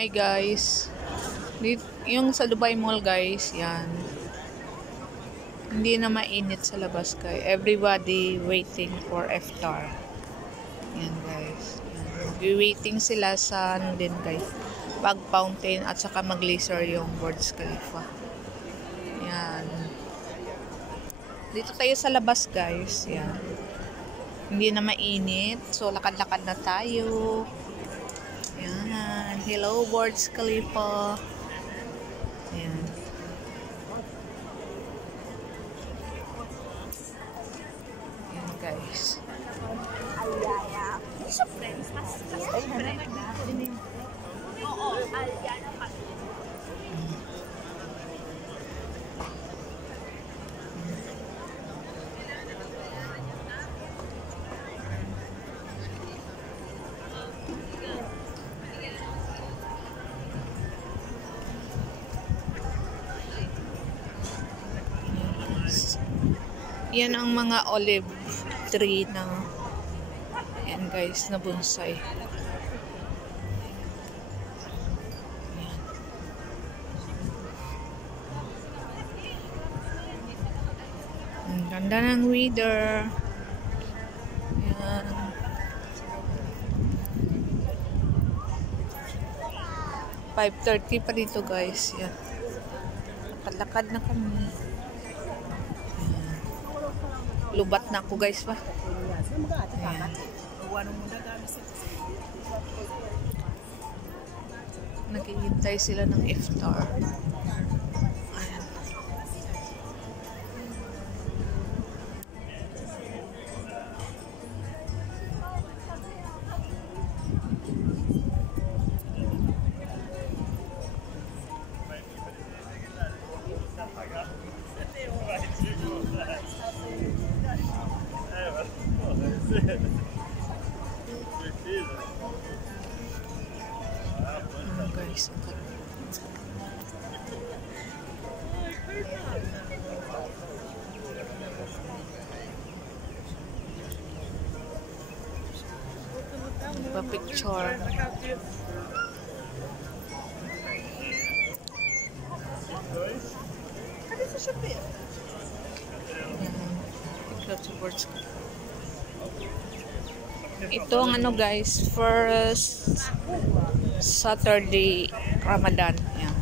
Hi guys. Yung sa Dubai Mall guys, yan. Hindi na mainit sa labas guys. Everybody waiting for iftar. Yan guys. Waiting sila sa din guys. Pag fountain at saka mag-laser yung Burj Khalifa. Yan. Dito tayo sa labas guys. Yan. Hindi na mainit. So lakad-lakad na tayo. Yan. Hello Burj Khalifa. Yan. Yan guys. Sa friends, ay friend na. Oo, Aliana pa. Yan ang mga olive tree na yan guys, na bonsai. Yan. Ang ganda ng weather. Yan. "5:30 pa dito guys. Yan. Lakad na kami. Lubat na ako guys pa. Ayan. Naghihintay sila ng iftar. Ayan. Guys, pa-picture. Ito ang ano guys, first Saturday Ramadan. Yan.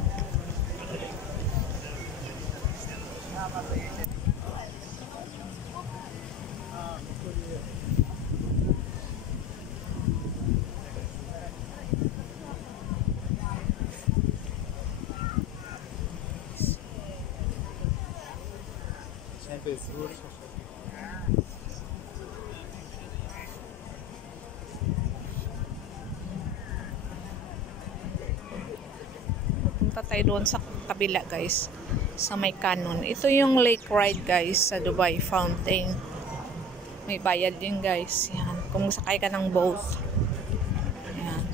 Punta tayo doon sa kabila guys, sa may Canon. Ito yung lake ride guys sa Dubai Fountain. May bayad din guys. Yan. Kung sakay ka ng boat. Yan.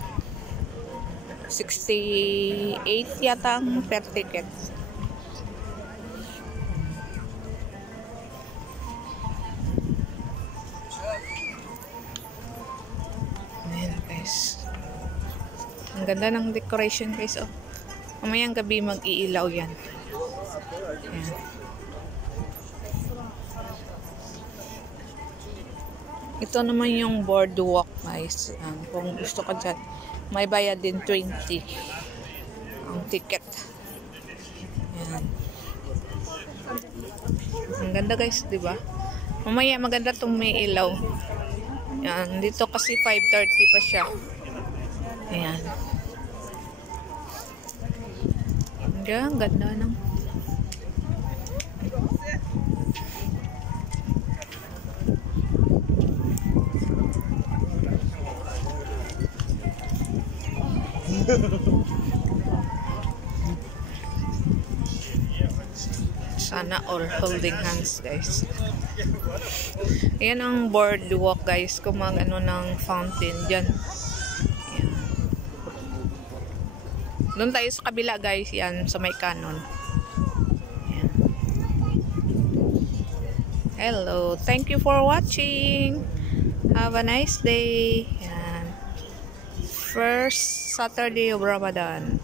68 yata ang per ticket. Ayan guys. Ang ganda ng decoration guys. Oh. Mamayang gabi mag-iilaw yan. Ayan. Ito naman yung boardwalk guys. Kung gusto ka dyan, may bayad din 20 ang ticket. Ayan. Ang ganda guys, diba? Mamaya maganda itong may ilaw. Ayan. Dito kasi 5:30 pa siya. Ayan. Ang ganda ng sana all holding hands guys. Ayan ang boardwalk guys, kung mag ano ng fountain dyan. Ayan. Doon tayo sa kabila guys, yan sa may Canon. Ayan. Hello, thank you for watching. Have a nice day. Yan. First Saturday of Ramadan.